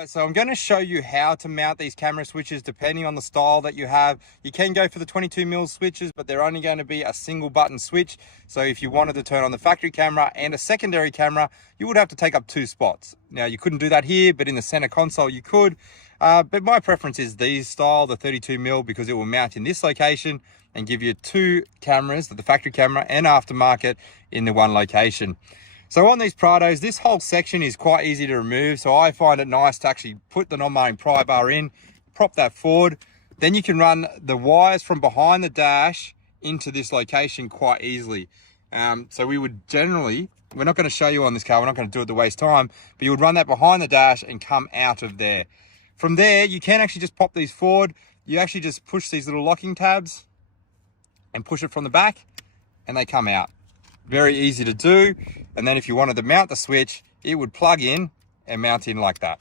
Right, so I'm going to show you how to mount these camera switches depending on the style that you have. You can go for the 22mm switches, but they're only going to be a single button switch. So if you wanted to turn on the factory camera and a secondary camera, you would have to take up 2 spots. Now you couldn't do that here, but in the center console you could. But my preference is these style, the 32mm, because it will mount in this location and give you 2 cameras, the factory camera and aftermarket, in the one location. So on these Prados, this whole section is quite easy to remove. So I find it nice to actually put the non-mounting pry bar in, prop that forward. Then you can run the wires from behind the dash into this location quite easily. So we would generally, we're not going to show you on this car, we're not going to do it to waste time, but you would run that behind the dash and come out of there. From there, you can actually just pop these forward. You actually just push these little locking tabs and push it from the back and they come out. Very easy to do. And then if you wanted to mount the switch, it would plug in and mount in like that.